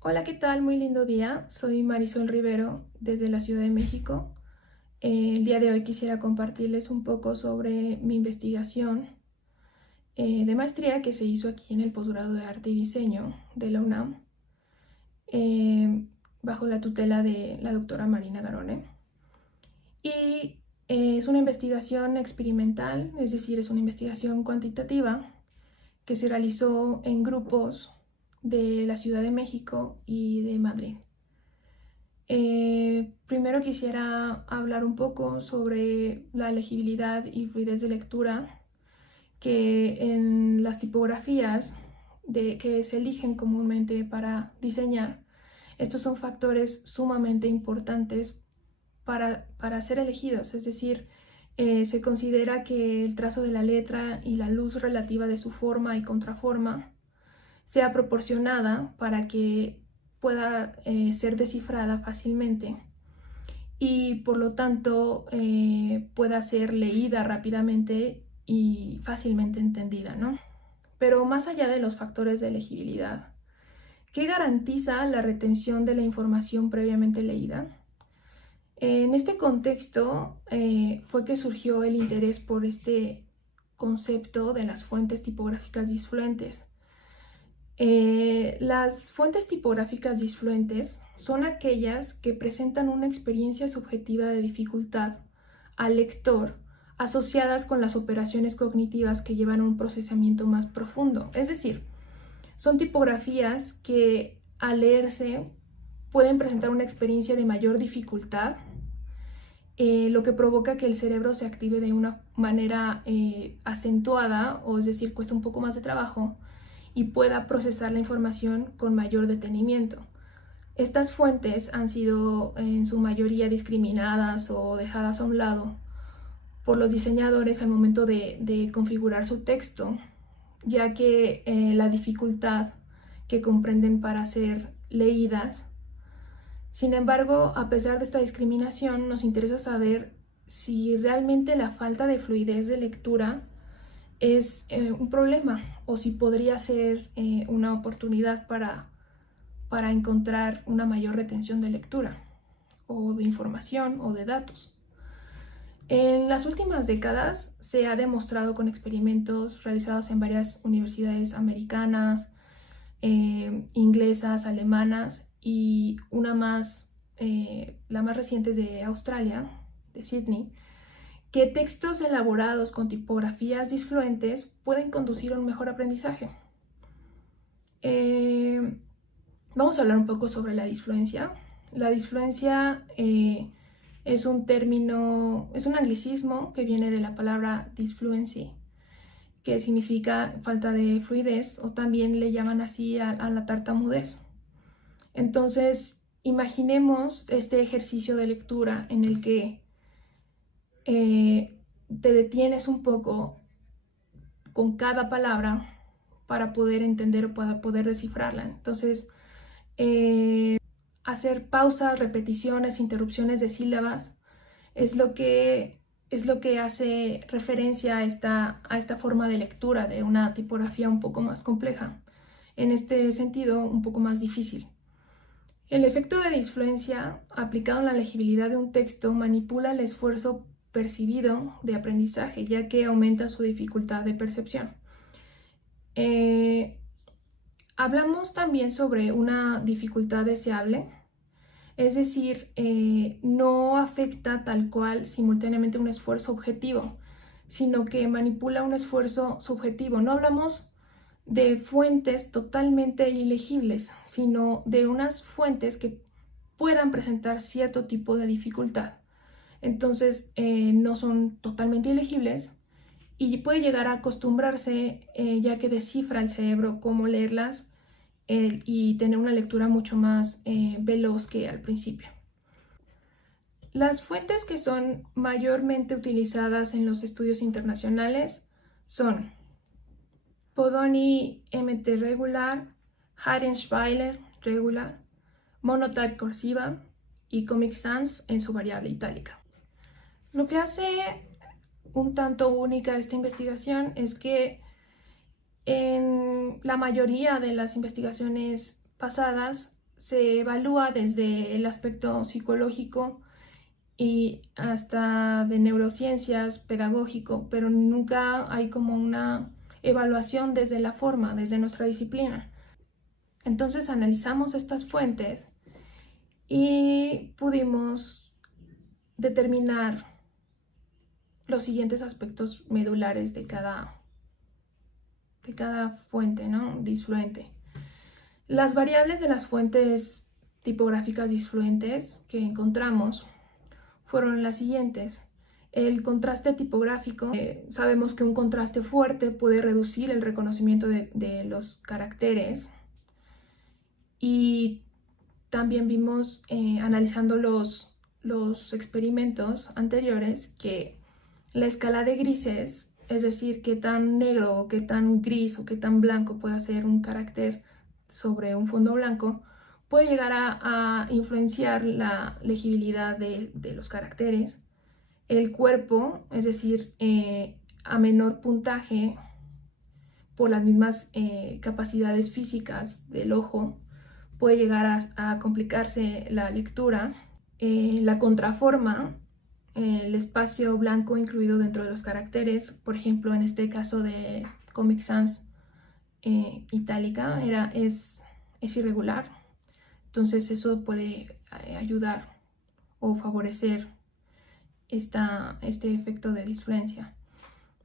Hola, ¿qué tal? Muy lindo día. Soy Marisol Rivero desde la Ciudad de México. El día de hoy quisiera compartirles un poco sobre mi investigación de maestría que se hizo aquí en el posgrado de Arte y Diseño de la UNAM, eh, bajo la tutela de la doctora Marina Garone. Y es una investigación experimental, es decir, es una investigación cuantitativa que se realizó en grupos de la Ciudad de México y de Madrid. Primero quisiera hablar un poco sobre la legibilidad y fluidez de lectura, que en las tipografías que se eligen comúnmente para diseñar, estos son factores sumamente importantes para ser elegidos, es decir, se considera que el trazo de la letra y la luz relativa de su forma y contraforma sea proporcionada para que pueda ser descifrada fácilmente y por lo tanto pueda ser leída rápidamente y fácilmente entendida, ¿no? Pero más allá de los factores de legibilidad, ¿qué garantiza la retención de la información previamente leída? En este contexto fue que surgió el interés por este concepto de las fuentes tipográficas disfluentes. Las fuentes tipográficas disfluentes son aquellas que presentan una experiencia subjetiva de dificultad al lector asociadas con las operaciones cognitivas que llevan a un procesamiento más profundo. Es decir, son tipografías que al leerse pueden presentar una experiencia de mayor dificultad, lo que provoca que el cerebro se active de una manera acentuada, o es decir, cuesta un poco más de trabajo, y pueda procesar la información con mayor detenimiento. Estas fuentes han sido en su mayoría discriminadas o dejadas a un lado por los diseñadores al momento de configurar su texto, ya que la dificultad que comprenden para ser leídas. Sin embargo, a pesar de esta discriminación, nos interesa saber si realmente la falta de fluidez de lectura es un problema o si podría ser una oportunidad para encontrar una mayor retención de lectura o de información o de datos. En las últimas décadas se ha demostrado con experimentos realizados en varias universidades americanas, inglesas, alemanas y una más, la más reciente es de Australia, de Sydney, que textos elaborados con tipografías disfluentes pueden conducir a un mejor aprendizaje. Vamos a hablar un poco sobre la disfluencia. La disfluencia es un término, es un anglicismo que viene de la palabra disfluency, que significa falta de fluidez, o también le llaman así a la tartamudez. Entonces, imaginemos este ejercicio de lectura en el que te detienes un poco con cada palabra para poder entender o para poder descifrarla. Entonces, hacer pausas, repeticiones, interrupciones de sílabas es lo que hace referencia a esta forma de lectura de una tipografía un poco más compleja, en este sentido un poco más difícil. El efecto de disfluencia aplicado en la legibilidad de un texto manipula el esfuerzo percibido de aprendizaje, ya que aumenta su dificultad de percepción. Hablamos también sobre una dificultad deseable, es decir, no afecta tal cual simultáneamente un esfuerzo objetivo, sino que manipula un esfuerzo subjetivo. No hablamos de fuentes totalmente ilegibles, sino de unas fuentes que puedan presentar cierto tipo de dificultad. Entonces, no son totalmente ilegibles y puede llegar a acostumbrarse, ya que descifra el cerebro cómo leerlas y tener una lectura mucho más veloz que al principio. Las fuentes que son mayormente utilizadas en los estudios internacionales son Bodoni MT Regular, Haydn-Schweiler Regular, Monotype Cursiva y Comic Sans en su variable itálica. Lo que hace un tanto única esta investigación es que en la mayoría de las investigaciones pasadas se evalúa desde el aspecto psicológico y hasta de neurociencias, pedagógico, pero nunca hay como una evaluación desde la forma, desde nuestra disciplina. Entonces analizamos estas fuentes y pudimos determinar los siguientes aspectos medulares de cada fuente, ¿no? Disfluente. Las variables de las fuentes tipográficas disfluentes que encontramos fueron las siguientes. El contraste tipográfico. Sabemos que un contraste fuerte puede reducir el reconocimiento de los caracteres. Y también vimos, analizando los experimentos anteriores, que la escala de grises, es decir, qué tan negro o qué tan gris o qué tan blanco puede ser un carácter sobre un fondo blanco, puede llegar a influenciar la legibilidad de los caracteres. El cuerpo, es decir, a menor puntaje por las mismas capacidades físicas del ojo, puede llegar a complicarse la lectura. La contraforma, el espacio blanco incluido dentro de los caracteres, por ejemplo, en este caso de Comic Sans itálica, es irregular. Entonces eso puede ayudar o favorecer este efecto de disfluencia.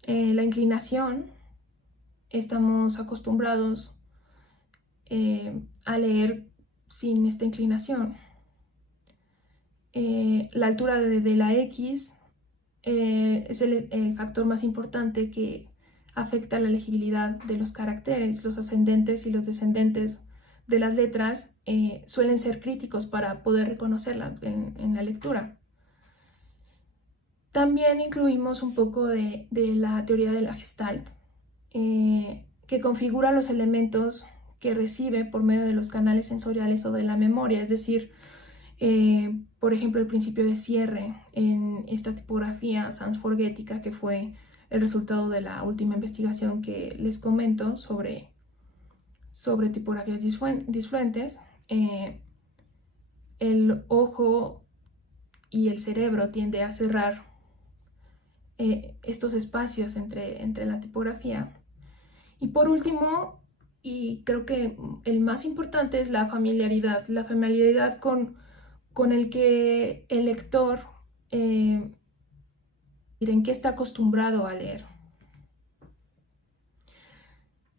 La inclinación, estamos acostumbrados a leer sin esta inclinación. La altura de la X es el factor más importante que afecta la legibilidad de los caracteres. Los ascendentes y los descendentes de las letras suelen ser críticos para poder reconocerla en la lectura. También incluimos un poco de la teoría de la Gestalt, que configura los elementos que recibe por medio de los canales sensoriales o de la memoria, es decir, por ejemplo, el principio de cierre en esta tipografía sans-forgetica, que fue el resultado de la última investigación que les comento sobre tipografías disfluentes. El ojo y el cerebro tiende a cerrar estos espacios entre la tipografía. Y por último, y creo que el más importante, es la familiaridad con el que el lector en qué está acostumbrado a leer.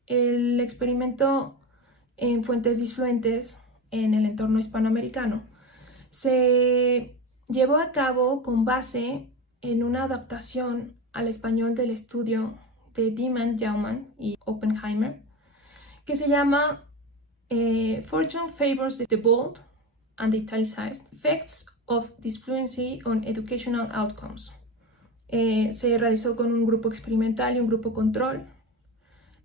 El experimento en fuentes disfluentes en el entorno hispanoamericano se llevó a cabo con base en una adaptación al español del estudio de Dieman, Jaumann y Oppenheimer, que se llama Fortune Favors the Bold and the Italicized: Effects of Disfluency on Educational Outcomes. Se realizó con un grupo experimental y un grupo control.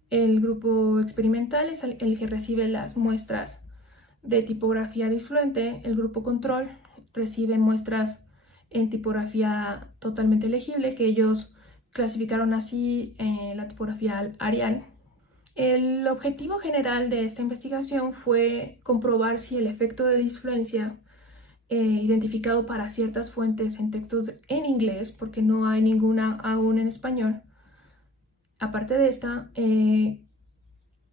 El grupo experimental es el que recibe las muestras de tipografía disfluente. El grupo control recibe muestras en tipografía totalmente legible, que ellos clasificaron así la tipografía Arial. El objetivo general de esta investigación fue comprobar si el efecto de disfluencia identificado para ciertas fuentes en textos en inglés, porque no hay ninguna aún en español, aparte de esta,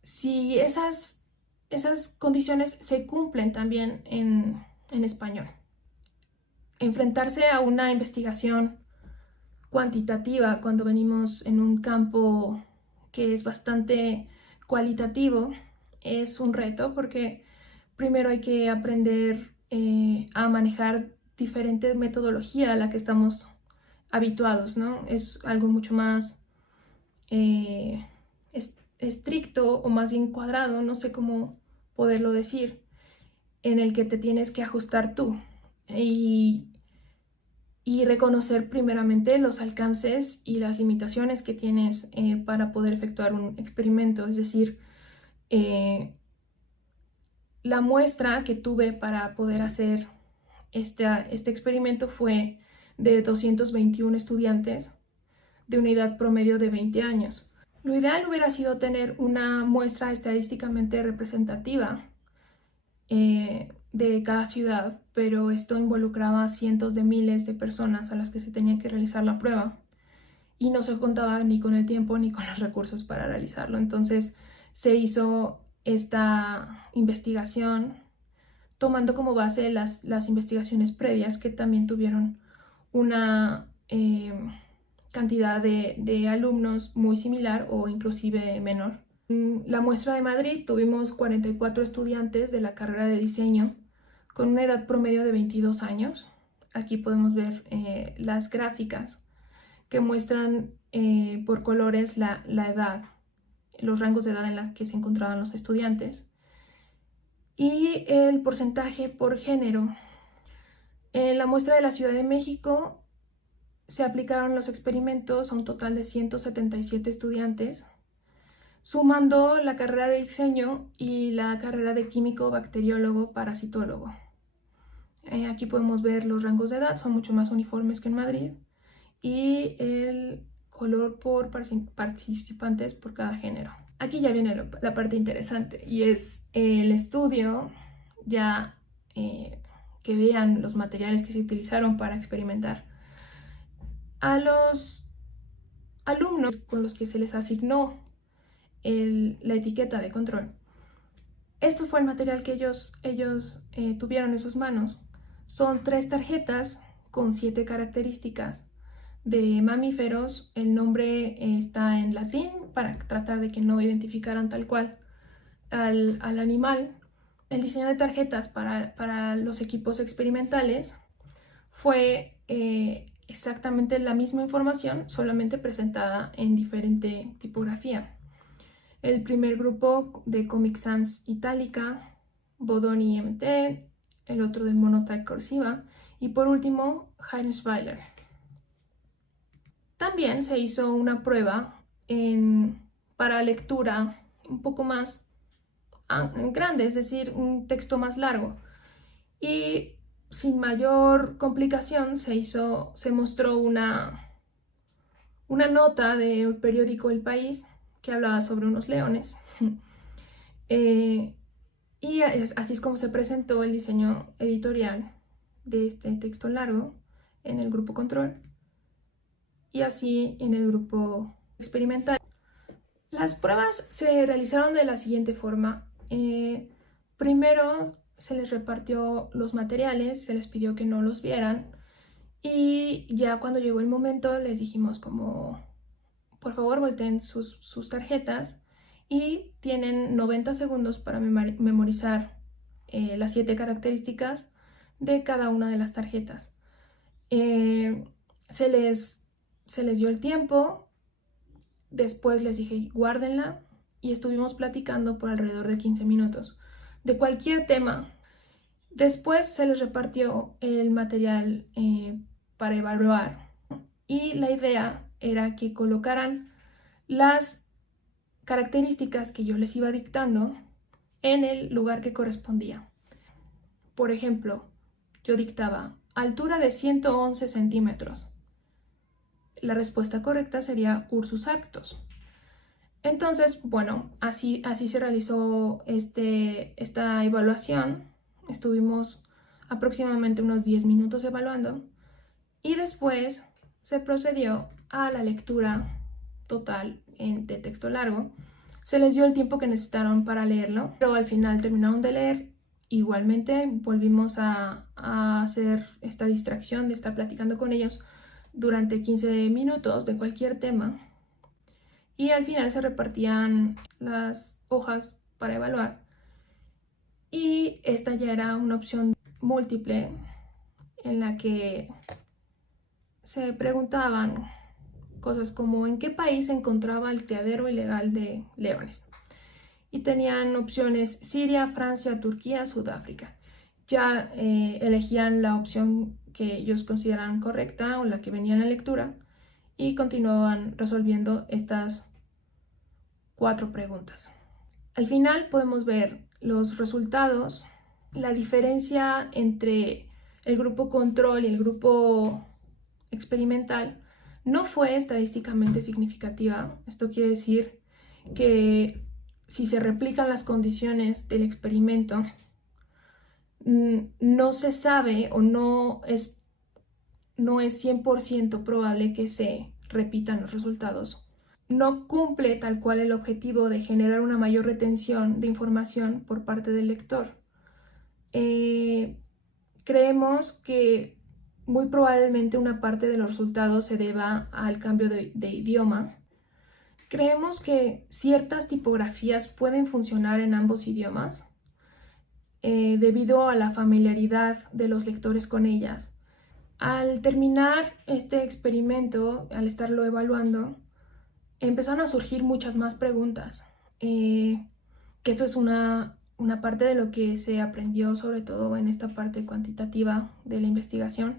si esas condiciones se cumplen también en español. Enfrentarse a una investigación cuantitativa cuando venimos en un campo que es bastante cualitativo es un reto, porque primero hay que aprender a manejar diferente metodología a la que estamos habituados, ¿no? Es algo mucho más estricto, o más bien cuadrado, no sé cómo poderlo decir, en el que te tienes que ajustar tú y reconocer primeramente los alcances y las limitaciones que tienes para poder efectuar un experimento. Es decir, la muestra que tuve para poder hacer este experimento fue de 221 estudiantes de una edad promedio de 20 años. Lo ideal hubiera sido tener una muestra estadísticamente representativa de cada ciudad, pero esto involucraba cientos de miles de personas a las que se tenía que realizar la prueba y no se contaba ni con el tiempo ni con los recursos para realizarlo. Entonces se hizo esta investigación tomando como base las investigaciones previas que también tuvieron una cantidad de alumnos muy similar o inclusive menor. En la muestra de Madrid tuvimos 44 estudiantes de la carrera de diseño con una edad promedio de 22 años. Aquí podemos ver las gráficas que muestran por colores la edad, los rangos de edad en los que se encontraban los estudiantes y el porcentaje por género. En la muestra de la Ciudad de México se aplicaron los experimentos a un total de 177 estudiantes, sumando la carrera de diseño y la carrera de químico, bacteriólogo, parasitólogo. Aquí podemos ver los rangos de edad, son mucho más uniformes que en Madrid, y el color por participantes por cada género. Aquí ya viene la parte interesante y es el estudio, ya que vean los materiales que se utilizaron para experimentar. A los alumnos con los que se les asignó la etiqueta de control, esto fue el material que ellos tuvieron en sus manos. Son 3 tarjetas con 7 características de mamíferos. El nombre está en latín para tratar de que no identificaran tal cual al animal. El diseño de tarjetas para los equipos experimentales fue exactamente la misma información, solamente presentada en diferente tipografía. El primer grupo de Comic Sans Itálica, Bodoni MT, el otro de Monotype Cursiva y por último Heinz-Weiler. También se hizo una prueba para lectura un poco más grande, es decir, un texto más largo. Y sin mayor complicación se mostró una nota del periódico El País que hablaba sobre unos leones. Y así es como se presentó el diseño editorial de este texto largo en el grupo control y así en el grupo experimental. Las pruebas se realizaron de la siguiente forma. Primero se les repartió los materiales, se les pidió que no los vieran y ya cuando llegó el momento les dijimos como por favor volteen sus tarjetas y tienen 90 segundos para memorizar las 7 características de cada una de las tarjetas. Se les dio el tiempo, después les dije guárdenla y estuvimos platicando por alrededor de 15 minutos de cualquier tema. Después se les repartió el material para evaluar y la idea era que colocaran las características que yo les iba dictando en el lugar que correspondía. Por ejemplo, yo dictaba altura de 111 centímetros. La respuesta correcta sería Ursus arctos. Entonces, bueno, así se realizó esta evaluación. Estuvimos aproximadamente unos 10 minutos evaluando y después se procedió a la lectura total de texto largo. Se les dio el tiempo que necesitaron para leerlo, pero al final terminaron de leer. Igualmente volvimos a hacer esta distracción de estar platicando con ellos durante 15 minutos de cualquier tema y al final se repartían las hojas para evaluar y esta ya era una opción múltiple en la que se preguntaban cosas como ¿en qué país se encontraba el criadero ilegal de leones? Y tenían opciones Siria, Francia, Turquía, Sudáfrica. Ya elegían la opción que ellos consideran correcta o la que venía en la lectura y continuaban resolviendo estas 4 preguntas. Al final podemos ver los resultados, la diferencia entre el grupo control y el grupo experimental no fue estadísticamente significativa. Esto quiere decir que si se replican las condiciones del experimento, no se sabe o no es 100% probable que se repitan los resultados. No cumple tal cual el objetivo de generar una mayor retención de información por parte del lector. Creemos que muy probablemente una parte de los resultados se deba al cambio de idioma. Creemos que ciertas tipografías pueden funcionar en ambos idiomas debido a la familiaridad de los lectores con ellas. Al terminar este experimento, al estarlo evaluando, empezaron a surgir muchas más preguntas, que esto es una parte de lo que se aprendió sobre todo en esta parte cuantitativa de la investigación.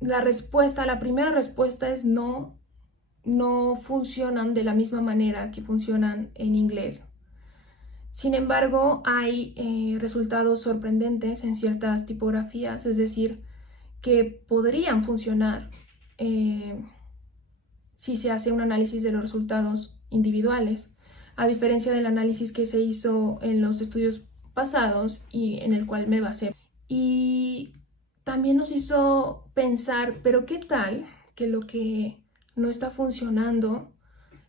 La primera respuesta es no funcionan de la misma manera que funcionan en inglés. Sin embargo, hay resultados sorprendentes en ciertas tipografías, es decir, que podrían funcionar si se hace un análisis de los resultados individuales, a diferencia del análisis que se hizo en los estudios pasados y en el cual me basé. Y también nos hizo pensar, pero ¿qué tal que lo que no está funcionando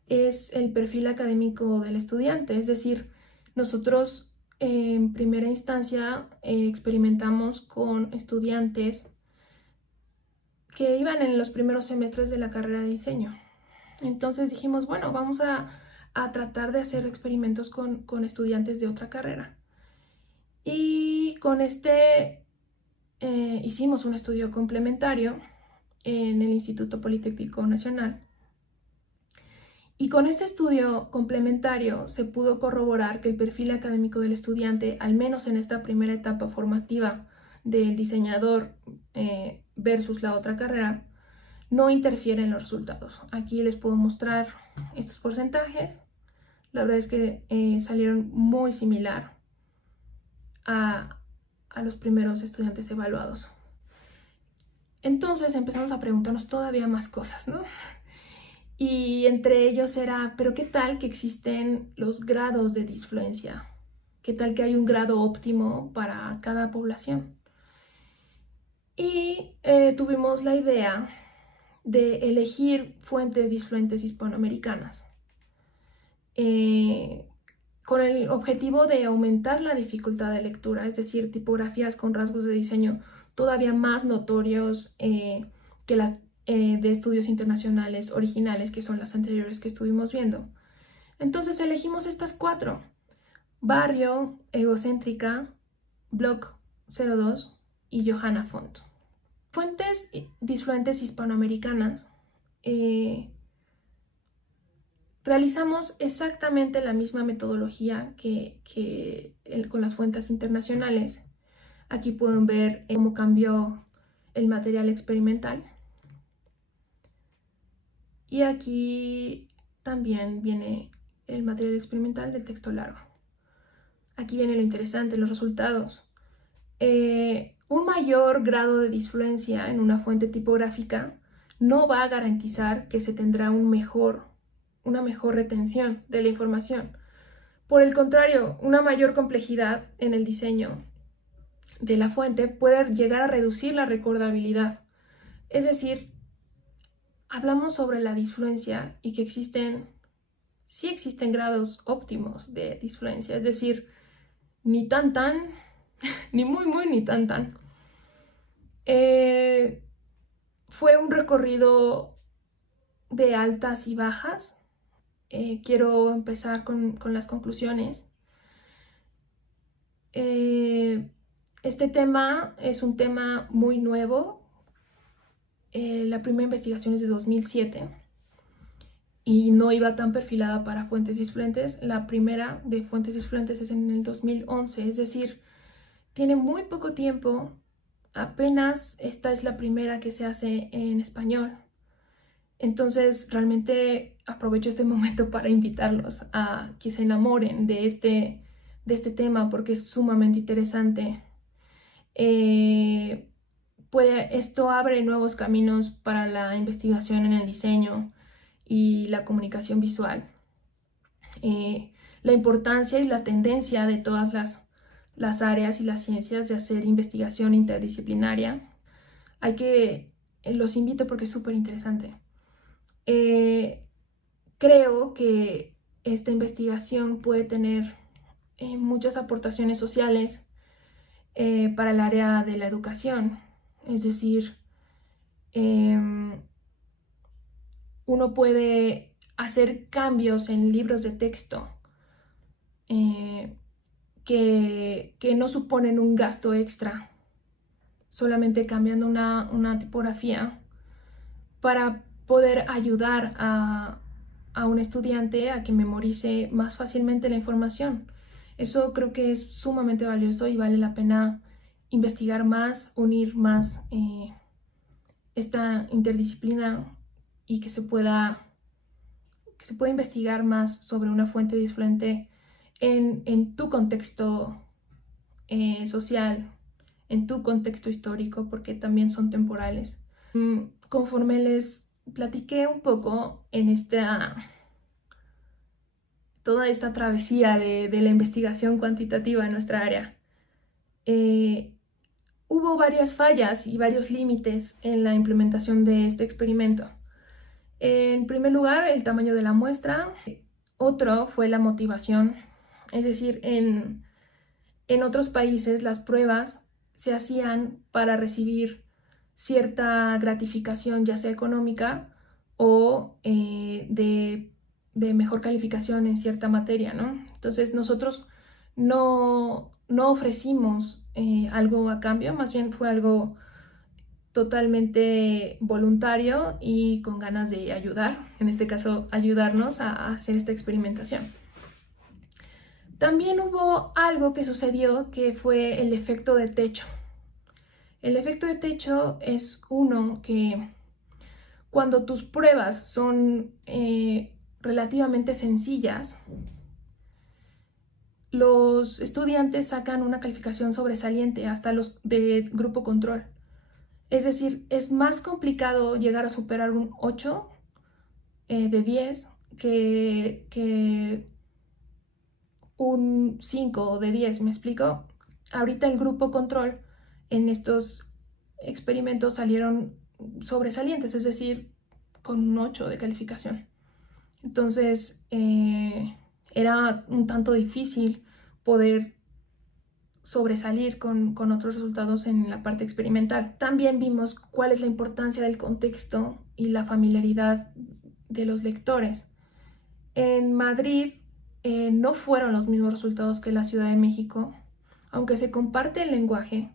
es el perfil académico del estudiante? Es decir, nosotros en primera instancia experimentamos con estudiantes que iban en los primeros semestres de la carrera de diseño. Entonces dijimos, bueno, vamos a tratar de hacer experimentos con estudiantes de otra carrera. Y con hicimos un estudio complementario en el Instituto Politécnico Nacional. Y con este estudio complementario se pudo corroborar que el perfil académico del estudiante, al menos en esta primera etapa formativa del diseñador versus la otra carrera, no interfiere en los resultados. Aquí les puedo mostrar estos porcentajes. La verdad es que salieron muy similar a los primeros estudiantes evaluados. Entonces empezamos a preguntarnos todavía más cosas, ¿no? Y entre ellos era, pero ¿qué tal que existen los grados de disfluencia? ¿Qué tal que hay un grado óptimo para cada población? Y tuvimos la idea de elegir fuentes disfluentes hispanoamericanas con el objetivo de aumentar la dificultad de lectura, es decir, tipografías con rasgos de diseño todavía más notorios que las de estudios internacionales originales, que son las anteriores que estuvimos viendo. Entonces elegimos estas 4: Barrio, Egocéntrica, Block 02 y Johanna Font. Fuentes disfluentes hispanoamericanas. Realizamos exactamente la misma metodología que con las fuentes internacionales. Aquí pueden ver cómo cambió el material experimental. Y aquí también viene el material experimental del texto largo. Aquí viene lo interesante, los resultados. Un mayor grado de disfluencia en una fuente tipográfica no va a garantizar que se tendrá una mejor retención de la información. Por el contrario, una mayor complejidad en el diseño de la fuente puede llegar a reducir la recordabilidad. Es decir, hablamos sobre la disfluencia y que sí existen grados óptimos de disfluencia, es decir, ni tan, ni muy, ni tan. Fue un recorrido de altas y bajas. Quiero empezar con las conclusiones. Este tema es un tema muy nuevo. La primera investigación es de 2007 y no iba tan perfilada para fuentes disfluentes. La primera de fuentes disfluentes es en el 2011, es decir, tiene muy poco tiempo. Apenas esta es la primera que se hace en español. Entonces, realmente aprovecho este momento para invitarlos a que se enamoren de este tema porque es sumamente interesante. Esto abre nuevos caminos para la investigación en el diseño y la comunicación visual. La importancia y la tendencia de todas las las áreas y las ciencias de hacer investigación interdisciplinaria. Los invito porque es súper interesante. Creo que esta investigación puede tener muchas aportaciones sociales para el área de la educación. Es decir, uno puede hacer cambios en libros de texto que no suponen un gasto extra, solamente cambiando una tipografía para poder ayudar a un estudiante a que memorice más fácilmente la información. Eso creo que es sumamente valioso y vale la pena investigar más, unir más esta interdisciplina y que se pueda investigar más sobre una fuente disfluente en tu contexto social, en tu contexto histórico, porque también son temporales. Conforme les platiqué un poco en toda esta travesía de la investigación cuantitativa en nuestra área, hubo varias fallas y varios límites en la implementación de este experimento. En primer lugar, el tamaño de la muestra. Otro fue la motivación. Es decir, en otros países las pruebas se hacían para recibir cierta gratificación, ya sea económica o de mejor calificación en cierta materia, ¿no? Entonces nosotros no ofrecimos algo a cambio, más bien fue algo totalmente voluntario y con ganas de ayudar, en este caso ayudarnos a hacer esta experimentación. También hubo algo que sucedió que fue el efecto de techo. El efecto de techo es uno que cuando tus pruebas son relativamente sencillas, los estudiantes sacan una calificación sobresaliente hasta los de grupo control. Es decir, es más complicado llegar a superar un 8 de 10 que un 5 de 10, ¿me explico? Ahorita el grupo control en estos experimentos salieron sobresalientes, es decir, con un 8 de calificación. Entonces, era un tanto difícil poder sobresalir con otros resultados en la parte experimental. También vimos cuál es la importancia del contexto y la familiaridad de los lectores. En Madrid no fueron los mismos resultados que en la Ciudad de México. Aunque se comparte el lenguaje,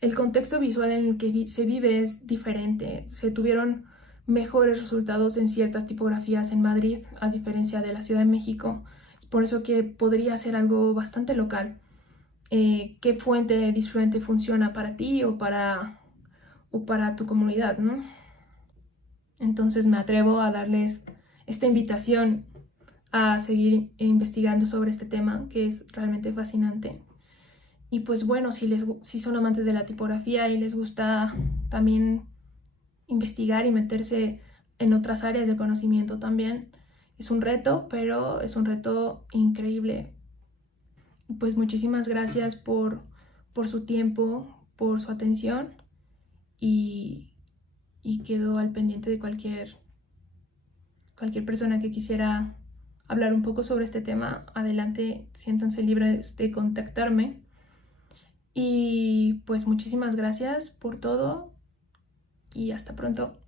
el contexto visual en el que se vive es diferente. Se tuvieron mejores resultados en ciertas tipografías en Madrid, a diferencia de la Ciudad de México. Es por eso que podría ser algo bastante local. ¿Qué fuente disfluente funciona para ti o para tu comunidad, ¿no? Entonces me atrevo a darles esta invitación a seguir investigando sobre este tema, que es realmente fascinante. Y pues bueno, si son amantes de la tipografía y les gusta también investigar y meterse en otras áreas de conocimiento también, es un reto, pero es un reto increíble. Pues muchísimas gracias por su tiempo, por su atención y quedo al pendiente de cualquier persona que quisiera hablar un poco sobre este tema. Adelante, siéntanse libres de contactarme. Y pues muchísimas gracias por todo y hasta pronto.